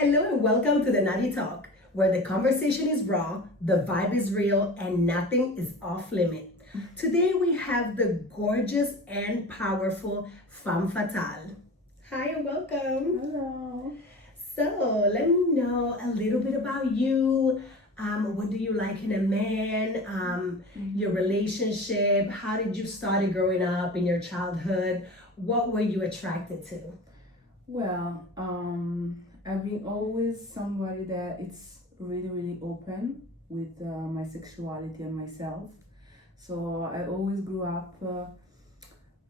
Hello and welcome to the Naughty Talk, where the conversation is raw, the vibe is real, and nothing is off limit. Today we have the gorgeous and powerful Femme Fatale. Hi and welcome. Hello. So let me know a little bit about you. What do you like in a man? Your relationship. How did you start growing up in your childhood? What were you attracted to? Well, I've been always somebody that it's really open with my sexuality and myself. So I always grew up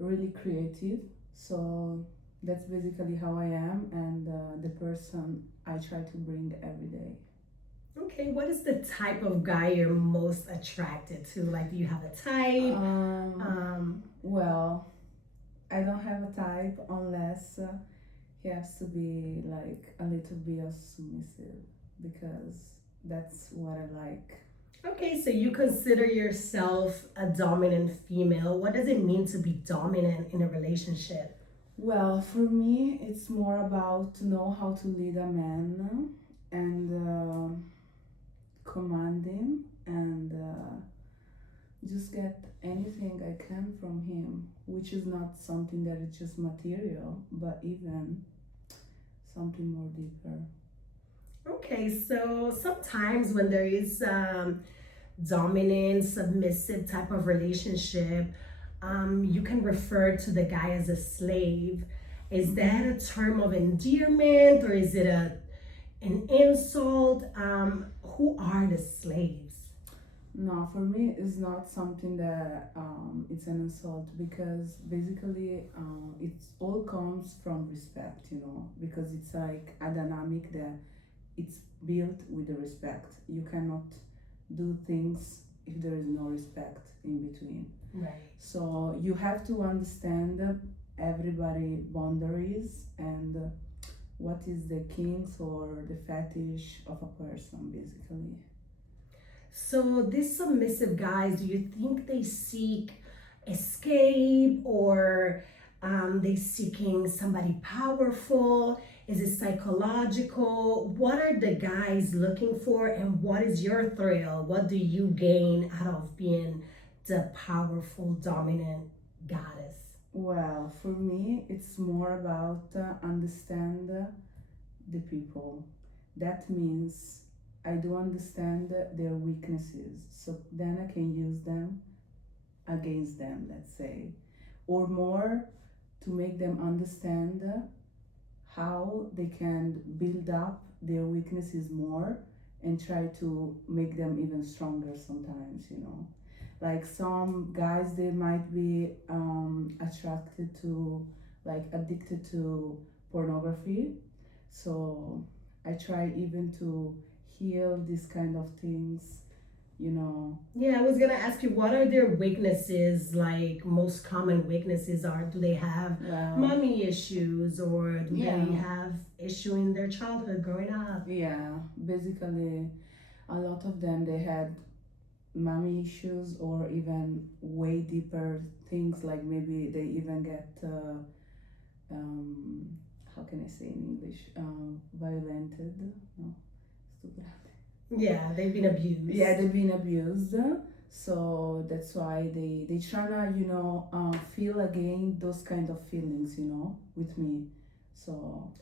really creative. So that's basically how I am and the person I try to bring every day. Okay, what is the type of guy you're most attracted to? Like, do you have a type? Well, I don't have a type unless he has to be like a little bit submissive because that's what I like. Okay, so you consider yourself a dominant female. What does it mean to be dominant in a relationship? Well, for me, it's more about to know how to lead a man and command him and just get anything I can from him, which is not something that is just material, but even something more deeper. Okay, so sometimes when there is dominant, submissive type of relationship, you can refer to the guy as a slave. Is that a term of endearment or is it an insult? Who are the slaves? No, for me, it's not something that it's an insult because basically it all comes from respect, because it's like a dynamic that it's built with the respect. You cannot do things if there is no respect in between. Right. So you have to understand everybody boundaries and what is the kinks or the fetish of a person basically. So these submissive guys, do you think they seek escape or they seeking somebody powerful? Is it psychological? What are the guys looking for and what is your thrill? What do you gain out of being the powerful, dominant goddess? Well, for me, it's more about understand the people. That means I do understand their weaknesses, so then I can use them against them, let's say, or more to make them understand how they can build up their weaknesses more and try to make them even stronger sometimes. Like some guys, they might be attracted to, like, addicted to pornography. So I try even to heal these kind of things. Yeah, I was gonna ask you, what are their weaknesses? Like, most common weaknesses are, do they have mommy issues or do they have issue in their childhood growing up? Yeah, basically, a lot of them they had mommy issues or even way deeper things like maybe they even get um, how can I say in English, violented, no, stupid. Yeah, they've been abused. Yeah, they've been abused. So that's why they tryna feel again those kind of feelings with me. So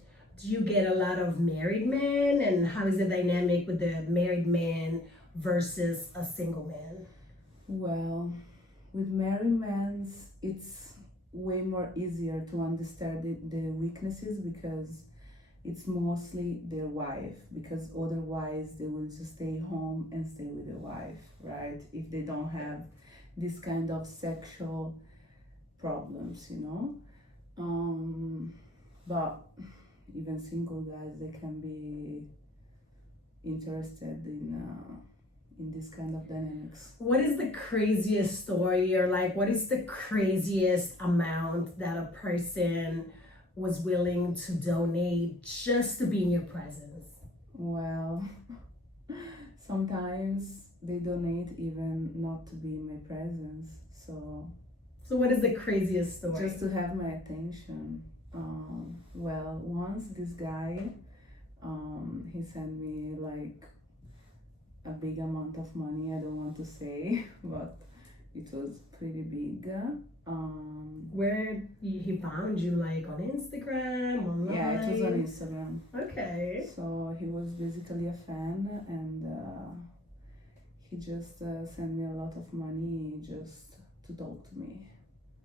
do you get a lot of married men and how is the dynamic with the married man versus a single man? well, with married men, it's way more easier to understand the weaknesses because it's mostly their wife, because otherwise they will just stay home and stay with their wife, right? If they don't have this kind of sexual problems. But even single guys, they can be interested in this kind of dynamics. What is the craziest story or like what is the craziest amount that a person was willing to donate just to be in your presence? Well, sometimes they donate even not to be in my presence. So what is the craziest story? Just to have my attention. Well, once this guy sent me like a big amount of money. I don't want to say, but it was pretty big. Where he found you, like on Instagram, online? Yeah, it was on Instagram. Okay. So he was basically a fan, and he just sent me a lot of money just to talk to me.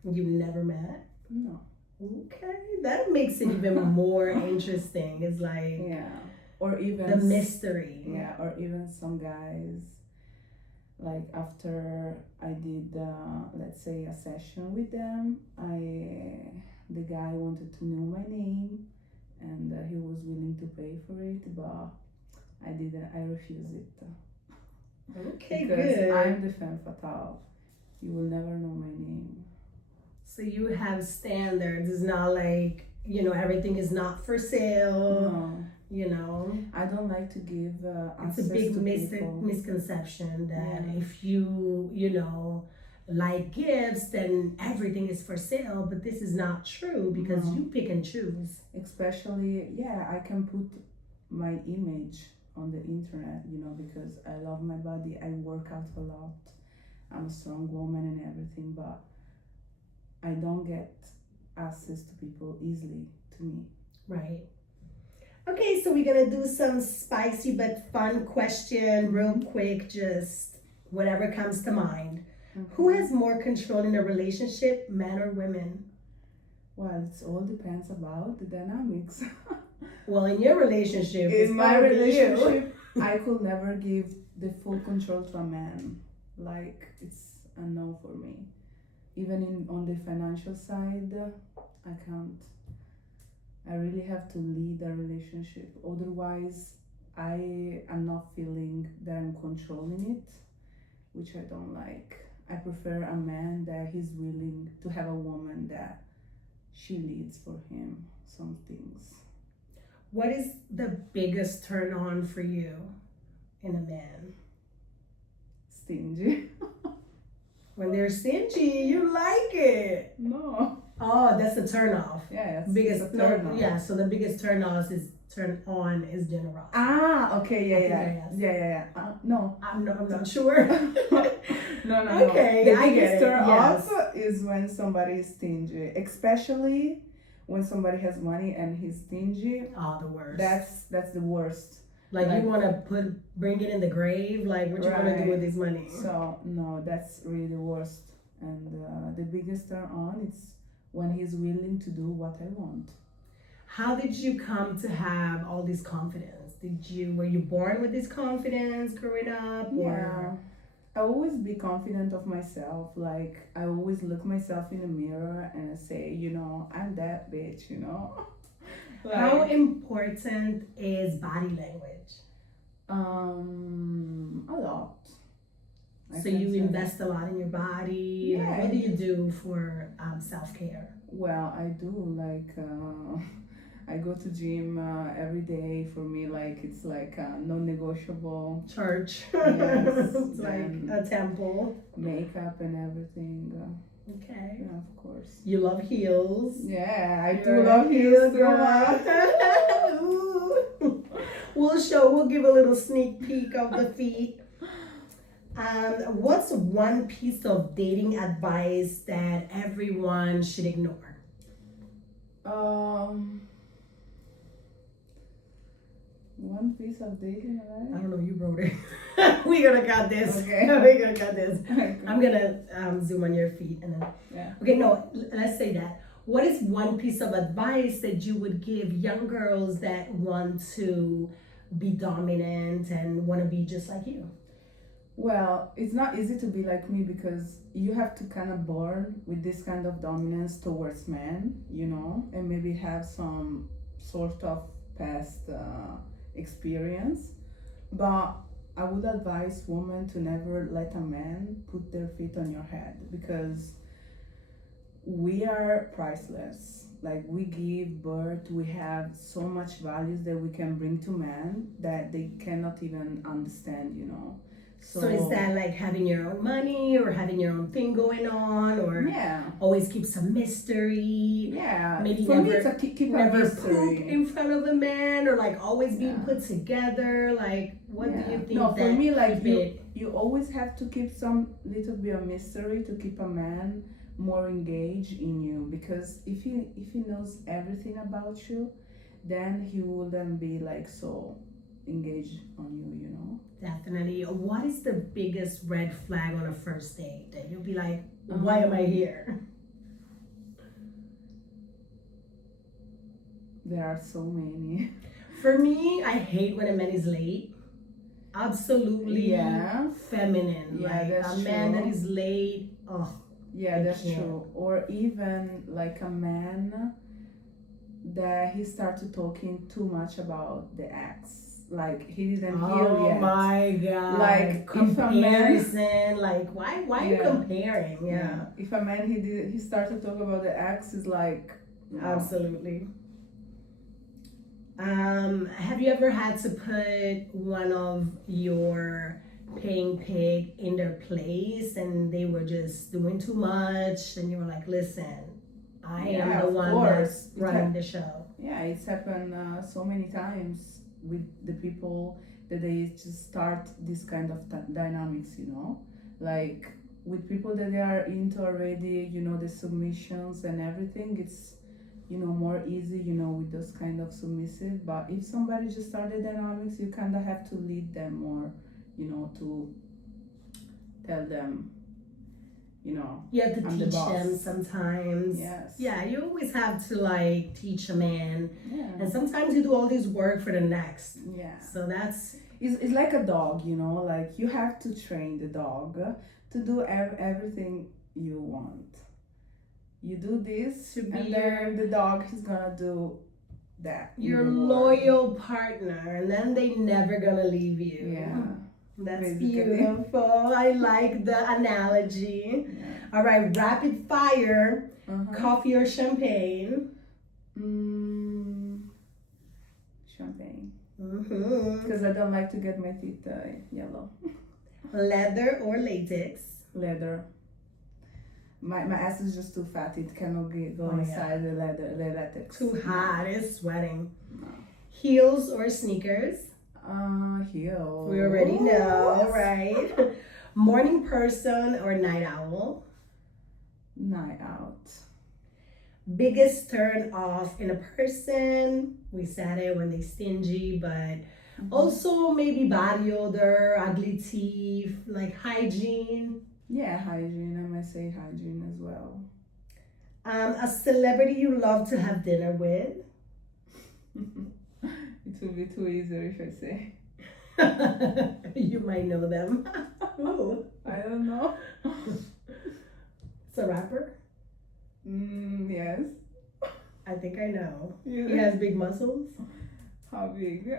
You never met? No. Okay, that makes it even more interesting. It's like Yeah, or even the mystery. Yeah, or even some guys, like after I did, let's say, a session with them, the guy wanted to know my name, and he was willing to pay for it, but I didn't. I refused it. Okay, Because good. I'm the femme fatale. You will never know my name. So you have standards. It's not like, everything is not for sale. No. I don't like to give It's access a big to people. misconception that Yeah. if you like gifts, then everything is for sale. But this is not true because No. you pick and choose. Especially, yeah, I can put my image on the internet, because I love my body. I work out a lot. I'm a strong woman and everything, but I don't get access to people easily to me. Right. Okay, so we're gonna do some spicy but fun question real quick, just whatever comes to mind. Okay. Who has more control in a relationship, men or women? Well, it all depends about the dynamics. Well, in your relationship, it's In my probably relationship, I could never give the full control to a man. Like, it's a no for me. Even on the financial side, I can't. I really have to lead a relationship. Otherwise, I am not feeling that I'm controlling it, which I don't like. I prefer a man that he's willing to have a woman that she leads for him some things. What is the biggest turn on for you in a man? Stingy. When they're stingy, you like it. No. Oh, that's a turn off. Yeah, Biggest it's a turn off. Yeah, so the biggest turn on is generosity. Ah, okay, yeah, Okay, yeah. yes. Yeah. No. I'm not sure. No. Okay, The I get biggest it, turn yes. off is when somebody is stingy, especially when somebody has money and he's stingy. Oh, the worst. That's the worst. Like you want to bring it in the grave. Like what you want to do with this money? So no, that's really the worst. And the biggest turn on is when he's willing to do what I want. How did you come to have all this confidence? Were you born with this confidence growing up? Yeah. I always be confident of myself. Like I always look myself in the mirror and I say, I'm that bitch, Like, how important is body language? A lot. So you invest a lot in your body. Yeah. Like, what do you do for self-care? Well, I do like I go to gym every day. For me, like it's like non-negotiable. Church. Yes, It's like a temple. Makeup and everything. Okay. Yeah, of course. You love heels. Yeah, I do love heels too much. We'll give a little sneak peek of the feet. What's one piece of dating advice that everyone should ignore? One piece of dating advice? I don't know, you wrote it. We're gonna cut this. Okay. We're gonna cut this. Okay. I'm gonna zoom on your feet and then. Yeah. Okay, no, let's say that. What is one piece of advice that you would give young girls that want to be dominant and want to be just like you? Well, it's not easy to be like me because you have to kind of born with this kind of dominance towards men, and maybe have some sort of past experience. But I would advise women to never let a man put their feet on your head because we are priceless. Like we give birth, we have so much values that we can bring to men that they cannot even understand. So is that like having your own money or having your own thing going on, or yeah, always keep some mystery? yeah. Maybe For me, never it's a keep a never mystery. poop in front of a man, or like always being Yeah. put together. Like, what do you think No, for that me, like keep it? you always have to keep some little bit of mystery to keep a man more engaged in you, because if he knows everything about you, then he wouldn't be like so engaged on you, you know. Definitely. What is the biggest red flag on a first date that you'll be like, why am I here? There are so many. For me, I hate when a man is late. Absolutely Yeah. feminine. Yeah, like that's a man that true. is late. Oh, Yeah, I that's can't. true. Or even like a man that he started talking too much about the ex. Like he didn't heal Oh yet. my god. Like comparison. Like why are you Yeah. comparing? Yeah. If a man he started talking about the ex, is like no. Absolutely. Have you ever had to put one of your paying pig in their place and they were just doing too much and you were like, listen, I am the of one course. that's running the show? Yeah, it's happened so many times with the people that they just start this kind of dynamics, you know, like with people that they are into already, you know, the submissions and everything. It's, you know, more easy, you know, with those kind of submissive. But if somebody just started dynamics, you kind of have to lead them more, you know, to tell them, you know, You have to I'm the teach boss. them sometimes. Yes. Yeah, you always have to like teach a man. Yeah. And sometimes you do all this work for the next. Yeah. So that's it's like a dog, you know, like you have to train the dog to do everything you want. You do this, to be and then the dog is gonna do that. your in reward. loyal partner, and then they never gonna leave you. Yeah. That's Basically. beautiful. I like the analogy. Yeah. All right, rapid fire. Uh-huh. Coffee or champagne? Champagne. Mm-hmm. Because I don't like to get my teeth yellow. Leather or latex? Leather. My ass is just too fat. It cannot go inside the latex. Too hot. It's sweating. No. Heels or sneakers? Heels. We already know, right? Morning person or night owl? Night out. Biggest turn off in a person? We said it when they stingy, but also maybe body odor, ugly teeth, like hygiene. Yeah, hygiene. I might say hygiene as well. A celebrity you love to have dinner with? It will be too easy if I say. You might know them. Ooh. I don't know. It's a rapper? Yes. I think I know. You He has big muscles? How big?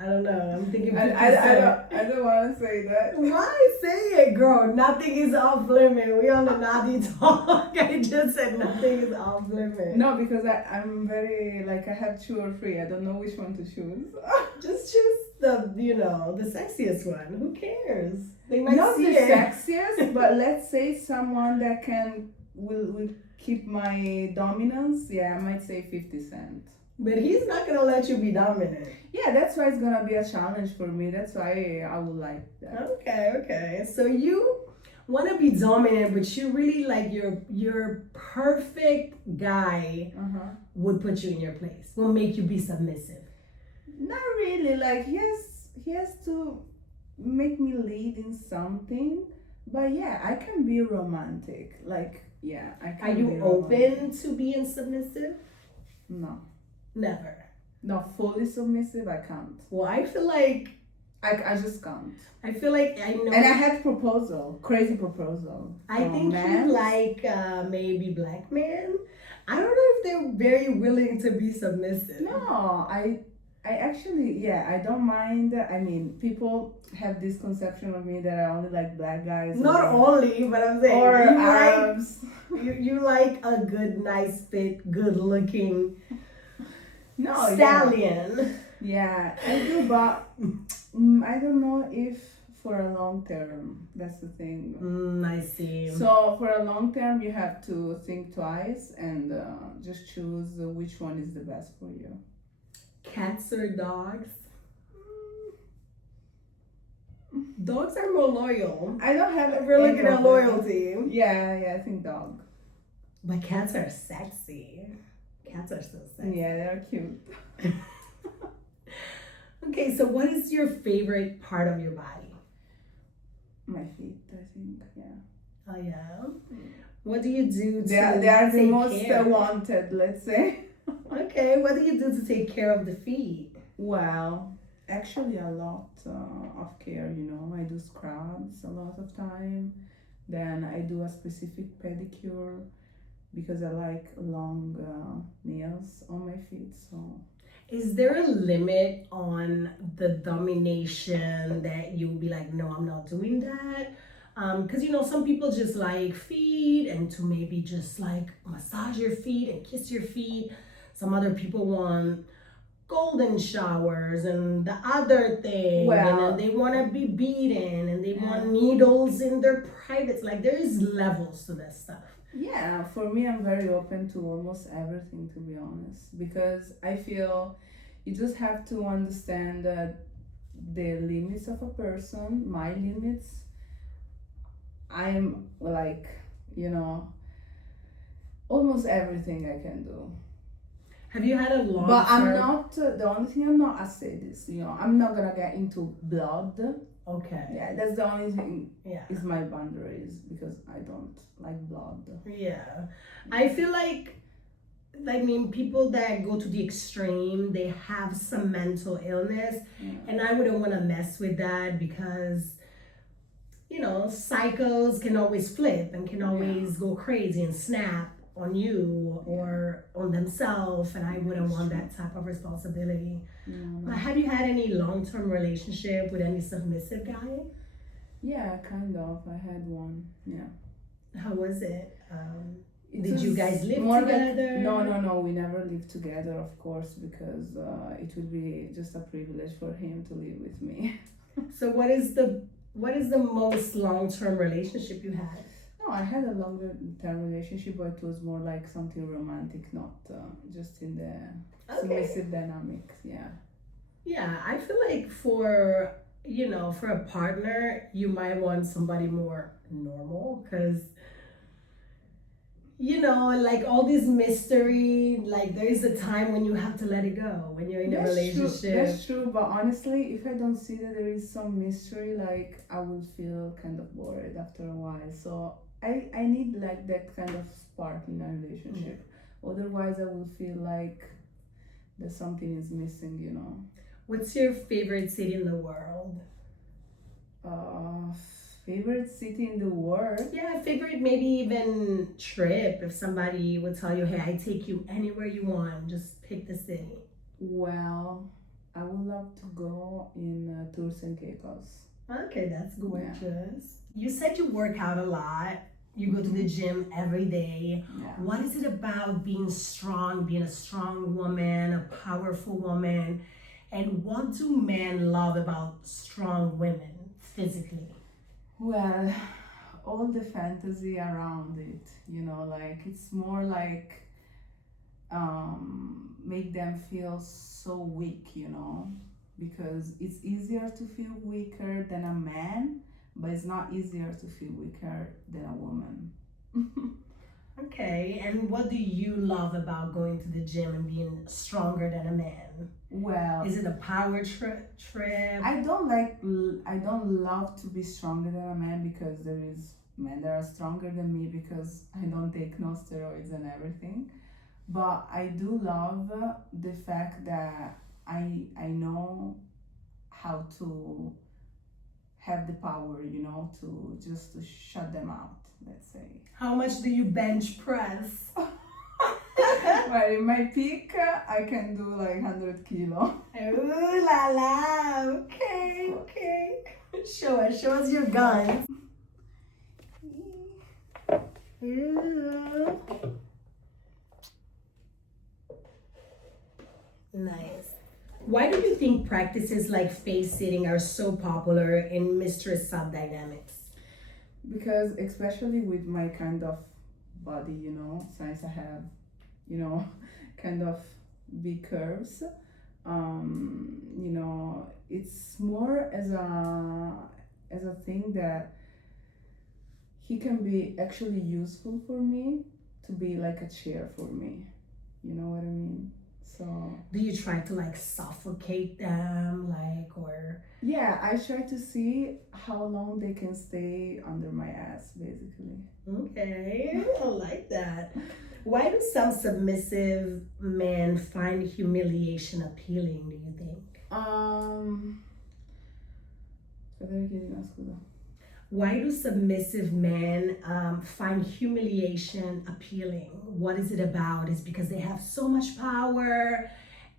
I don't know. I'm thinking 50 I don't want to say that. Why say it, girl? Nothing is off limit. We on the naughty talk. I just said nothing is off limit. No, because I'm very, like, I have 2 or 3. I don't know which one to choose. Just choose the, the sexiest one. Who cares? They might Not see the it. sexiest, but let's say someone that will keep my dominance. Yeah, I might say 50 Cent. But he's not gonna let you be dominant. Yeah, that's why it's gonna be a challenge for me. That's why I would like that. Okay. So you want to be dominant, but you really like your perfect guy would put you in your place. Will make you be submissive. Not really. Like he has to make me lead in something. But yeah, I can be romantic. Like yeah, I can. Are you open to being submissive? No. Never. Not fully submissive, I can't. Well, I feel like I just can't. I feel like I know. And I had crazy proposal. I think you like maybe black men. I don't know if they're very willing to be submissive. No, I actually, yeah, I don't mind. I mean, people have this conception of me that I only like black guys. Not only, but I'm saying or you Arabs. You like a good, nice fit, good looking. No, stallion. Yeah, I do, but I don't know if for a long term. That's the thing. I see. So for a long term, you have to think twice and just choose which one is the best for you. Cats or dogs? Dogs are more loyal. I don't have Really any good of at them. loyalty. Yeah, I think dog. But cats are sexy. Cats are so sexy. Yeah, they're cute. Okay, so what is your favorite part of your body? My feet, I think. Yeah. Oh yeah. What do you do to They are the take most care? wanted, let's say. Okay, what do you do to take care of the feet? Well, actually, a lot of care, you know. I do scrubs a lot of time. Then I do a specific pedicure because I like long nails on my feet. So, Is there a limit on the domination that you'll be like, no, I'm not doing that? Because you know, some people just like feet and to maybe just like massage your feet and kiss your feet. Some other people want golden showers and the other thing, Well, and then they want to be beaten and they want needles in their privates. Like there is levels to that stuff. yeah, for me, I'm very open to almost everything, to be honest, because I feel you just have to understand the limits of a person, my limits. I'm like, you know, almost everything I can do. Have you had a long But I'm term- not, the only thing I'm not, I say this, you know, I'm not gonna get into blood. Okay. Yeah, that's the only thing Yeah. is my boundaries because I don't like blood. Yeah. I feel like I mean people that go to the extreme, they have some mental illness, Yeah. and I wouldn't want to mess with that because you know, psychos can always flip and can always go crazy and snap on you or on themselves, and I wouldn't want that type of responsibility. No. But have you had any long-term relationship with any submissive guy? Yeah, kind of. I had one. Yeah. How was it? It Did was you guys live more together? No. We never lived together, of course, because it would be just a privilege for him to live with me. So what is the most long-term relationship you had? No, I had a longer term relationship, but it was more like something romantic, not just in the submissive dynamics. Yeah. Yeah, I feel like for a partner, you might want somebody more normal because like all this mystery, like there is a time when you have to let it go when you're in a relationship. That's true, but honestly, if I don't see that there is some mystery, like I will feel kind of bored after a while. So I need like that kind of spark in a relationship. Otherwise, I will feel like that something is missing, you know. What's your favorite city in the world? Favorite city in the world? Yeah, favorite maybe even trip. If somebody would tell you, hey, I take you anywhere you want, just pick the city. Well, I would love to go in Turks and Caicos. Okay, that's gorgeous. Yeah. You said you work out a lot. You go to the gym every day. Yeah. What is it about being strong, being a strong woman, a powerful woman? And what do men love about strong women physically? Well, all the fantasy around it, you know, like it's more like make them feel so weak, you know, because it's easier to feel weaker than a man, but it's not easier to feel weaker than a woman. Okay, and what do you love about going to the gym and being stronger than a man? Well, is it a power trip? I don't love to be stronger than a man because there is men that are stronger than me because I don't take no steroids and everything. But I do love the fact that I know how to have the power, you know, to just to shut them out, let's say. How much do you bench press? Well, in my peak, I can do like 100 kilo. Ooh la la, okay. Show us your guns. Ooh. Nice. Why do you think practices like face sitting are so popular in mistress sub dynamics? Because especially with my kind of body, you know, since I have, you know, kind of big curves, you know, it's more as a thing that he can be actually useful for me to be like a chair for me. You know what I mean? So Do you try to like suffocate them, like, or yeah, I try to see how long they can stay under my ass, basically. okay, I like that. Why do some submissive men find humiliation appealing, do you think? Scusa. Why do submissive men find humiliation appealing? What is it about? Is it because they have so much power,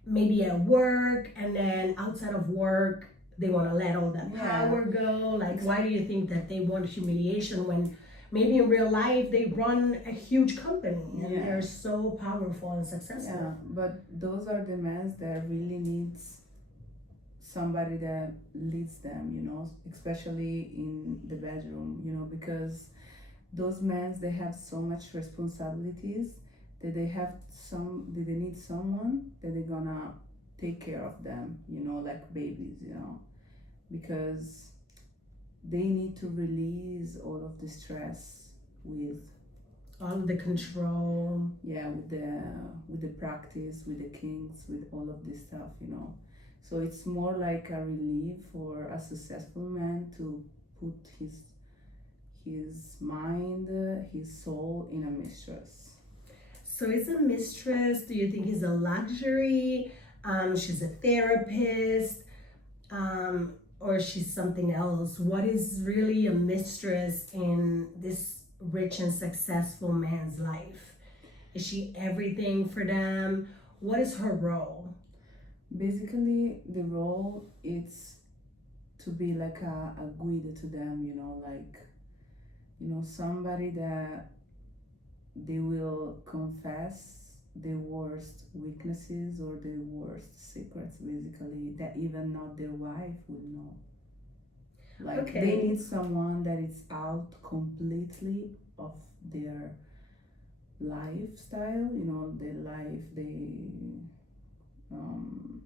maybe at work, and then outside of work, they want to let all that power go? Like, why do you think that they want humiliation when maybe in real life they run a huge company and they're so powerful and successful? Yeah, but those are the men that really needs somebody that leads them, you know, especially in the bedroom, you know, because those men they have so much responsibilities that they need someone that they're gonna take care of them, you know, like babies, you know, because they need to release all of the stress with all of the control. Yeah, with the practice, with the kings, with all of this stuff, you know. So it's more like a relief for a successful man to put his mind, his soul in a mistress. So is a mistress, do you think is a luxury? She's a therapist, or she's something else? What is really a mistress in this rich and successful man's life? Is she everything for them? What is her role? Basically, the role is to be like a guide to them, you know, like, you know, somebody that they will confess the worst weaknesses or the worst secrets, basically, that even not their wife would know. Like, they need someone that is out completely of their lifestyle, you know, their life, um,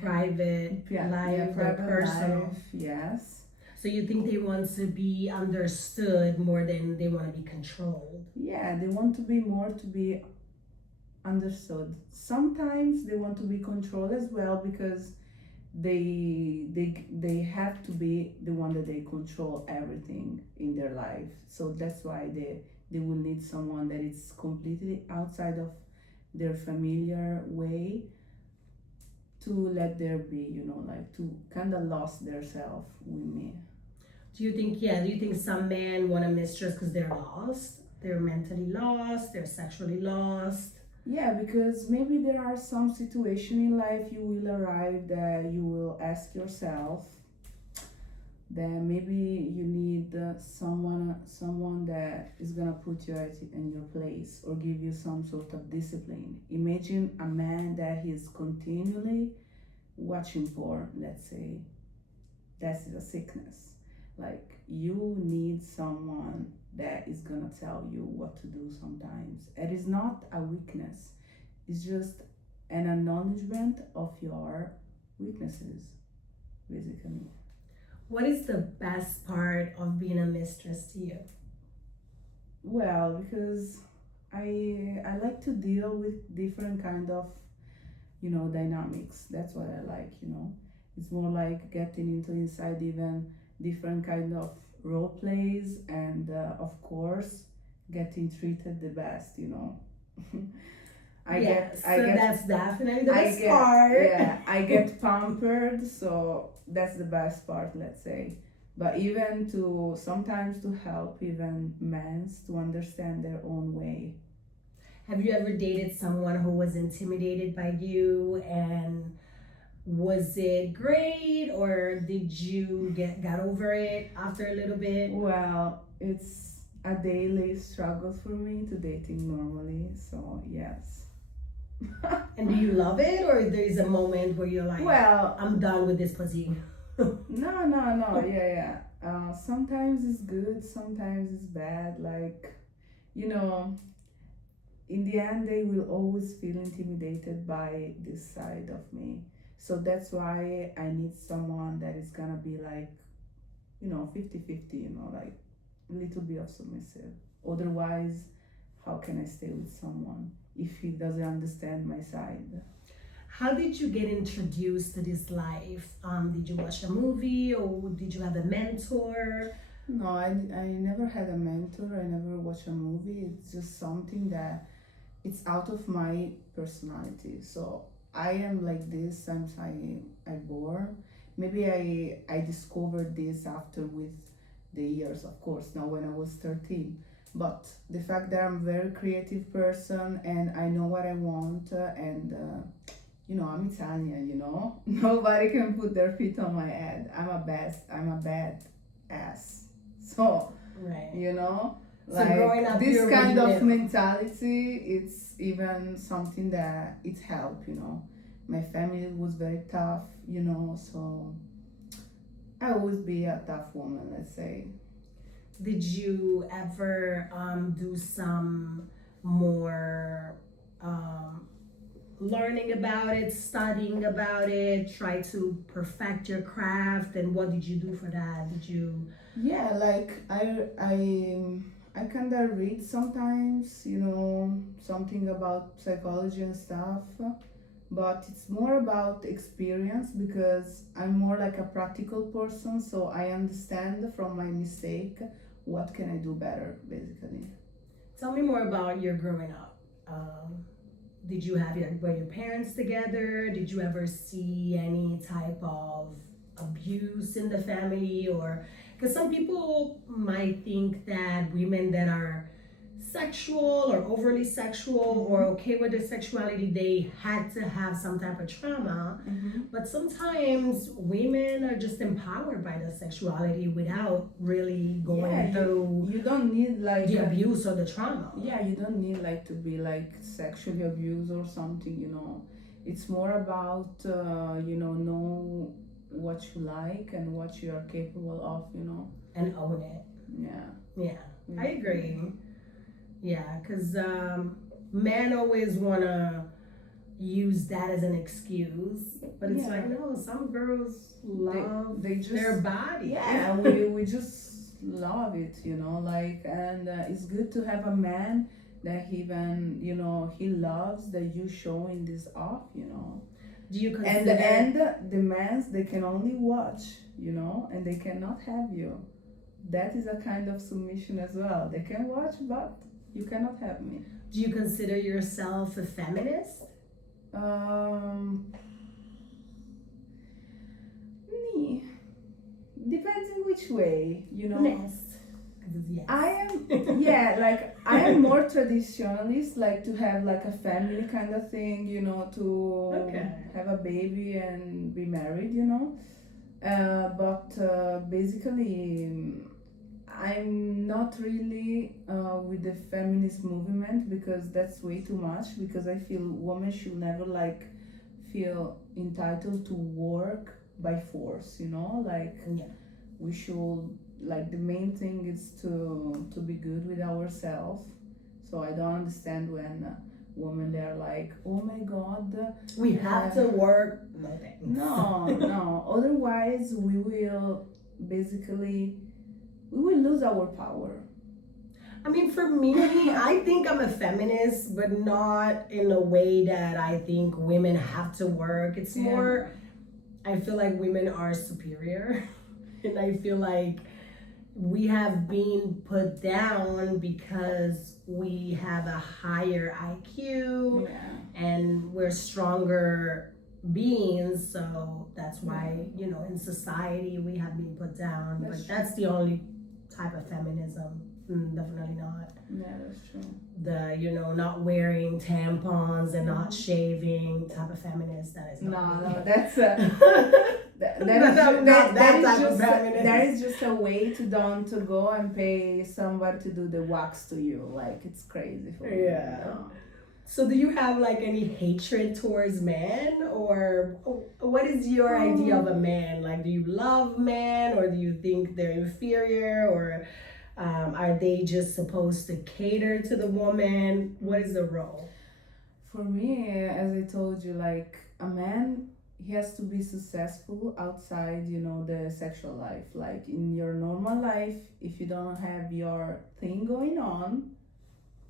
private life, private personal life, yes. So you think they want to be understood more than they want to be controlled? Yeah, they want to be more to be understood. Sometimes they want to be controlled as well because they have to be the one that they control everything in their life. So that's why they will need someone that is completely outside of their familiar way to let there be, you know, like to kind of lost their self with me. Do you think some men want a mistress because they're lost? They're mentally lost, they're sexually lost? Yeah, because maybe there are some situation in life you will arrive that you will ask yourself that maybe you need someone that is gonna put you in your place or give you some sort of discipline. Imagine a man that he's continually watching porn, let's say. That's a sickness. Like, you need someone that is gonna tell you what to do sometimes. It is not a weakness, it's just an acknowledgement of your weaknesses, basically. What is the best part of being a mistress to you? Well, because I like to deal with different kind of, you know, dynamics. That's what I like, you know. It's more like getting into inside even different kind of role plays and of course getting treated the best, you know. That's definitely the best part. Yeah, I get pampered, so that's the best part, let's say. But even to sometimes to help even men to understand their own way. Have you ever dated someone who was intimidated by you, and was it great, or did you got over it after a little bit? Well, it's a daily struggle for me to dating normally, so yes. And do you love it, or there is a moment where you're like, Well, I'm done with this pussy? no, yeah. Sometimes it's good, sometimes it's bad. Like, you know, in the end, they will always feel intimidated by this side of me. So that's why I need someone that is gonna be like, 50-50, like a little bit of submissive. Otherwise, how can I stay with someone if he doesn't understand my side? How did you get introduced to this life? Did you watch a movie, or did you have a mentor? No, I never had a mentor. I never watched a movie. It's just something that it's out of my personality. So I am like this since I born. Maybe I discovered this after with the years, of course, not when I was 13. But the fact that I'm a very creative person and I know what I want, and I'm Italian, nobody can put their feet on my head. I'm a bad ass. So, Right. So growing up, this you're kind of original. mentality, it's even something that it helped. My family was very tough, so I always be a tough woman, let's say. Did you ever do some more learning about it, studying about it, try to perfect your craft, and what did you do for that? Did you? Yeah, like I kind of read sometimes, something about psychology and stuff, but it's more about experience because I'm more like a practical person, so I understand from my mistake what can I do better, basically. Tell me more about your growing up. Did you have were your parents together? Did you ever see any type of abuse in the family, or because some people might think that women that are sexual or overly sexual or okay with their sexuality, they had to have some type of trauma. But sometimes women are just empowered by their sexuality without really going through you don't need like the abuse or the trauma. Yeah, you don't need like to be like sexually abused or something. It's more about know what you like and what you are capable of. And own it. Yeah, I agree. Yeah, because men always want to use that as an excuse, but it's like, no, some girls love they just their body. Yeah, we just love it, like, and it's good to have a man that even he loves that you showing this off. Do you consider? And the mans, they can only watch, and they cannot have you. That is a kind of submission as well. They can watch, but you cannot have me. Do you consider yourself a feminist? Depends in which way, Yes. Yes. I am, yeah, like I am more traditionalist, like to have like a family kind of thing, to have a baby and be married. But basically, I'm not really with the feminist movement because that's way too much. Because I feel women should never like feel entitled to work by force. Like we should, like, the main thing is to be good with ourselves. So I don't understand when women they're like, oh my god, we have to work. No thanks. No. Otherwise, we will lose our power. I mean, for me, I think I'm a feminist, but not in a way that I think women have to work. It's more, I feel like women are superior. And I feel like we have been put down because we have a higher IQ and we're stronger beings. So that's why, in society we have been put down. But that's the only type of feminism. Definitely not. Yeah, that's true. The not wearing tampons and not shaving type of feminist. That is not. No, that's that is just a way to go and pay somebody to do the wax to you. Like, it's crazy for me. Yeah. So, do you have like any hatred towards men, or what is your idea of a man? Like, do you love men, or do you think they're inferior, or are they just supposed to cater to the woman? What is the role? For me, as I told you, like a man, he has to be successful outside, the sexual life. Like in your normal life, if you don't have your thing going on,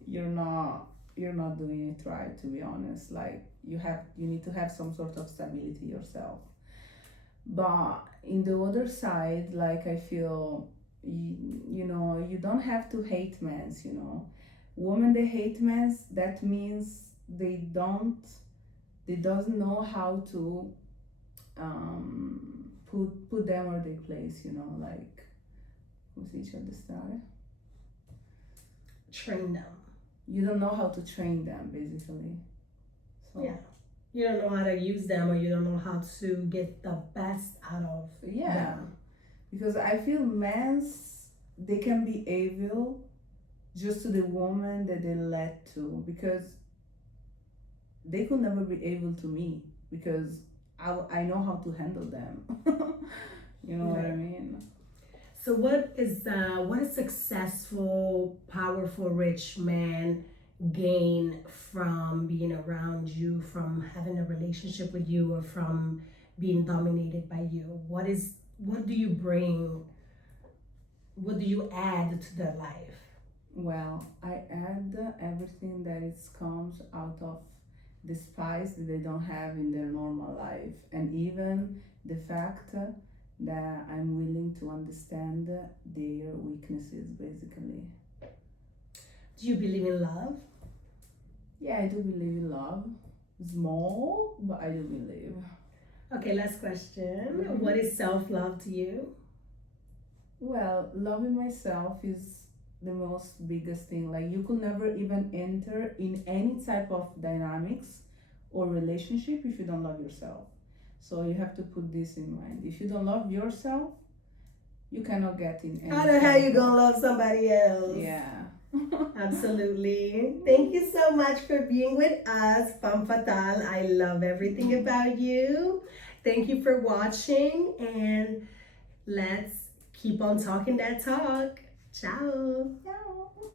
you're not doing it right, to be honest. Like you need to have some sort of stability yourself. But in the other side, like I feel, you don't have to hate men. Women they hate men, that means they doesn't know how to put them where they place. Like come si dice addestrare. Train them. You don't know how to train them, basically. So Yeah. You don't know how to use them, or you don't know how to get the best out of yeah, them. because I feel men's they can be evil just to the woman that they led to, because they could never be able to me, because I know how to handle them. You know what I Right. mean? So, what a successful, powerful, rich man gain from being around you, from having a relationship with you, or from being dominated by you? What do you bring? What do you add to their life? Well, I add everything that it comes out of the spice that they don't have in their normal life, and even the fact that I'm willing to understand their weaknesses, basically. Do you believe in love? Yeah, I do believe in love. Small, but I do believe. Okay, last question. Mhm. What is self love to you? Well, loving myself is the most biggest thing. Like you could never even enter in any type of dynamics or relationship if you don't love yourself. So you have to put this in mind. If you don't love yourself, you cannot get in any. I know how you type of- gonna love somebody else. Yeah. Absolutely. Thank you so much for being with us, Femme Fatale. I love everything about you. Thank you for watching, and let's keep on talking that talk. Ciao. Yeah.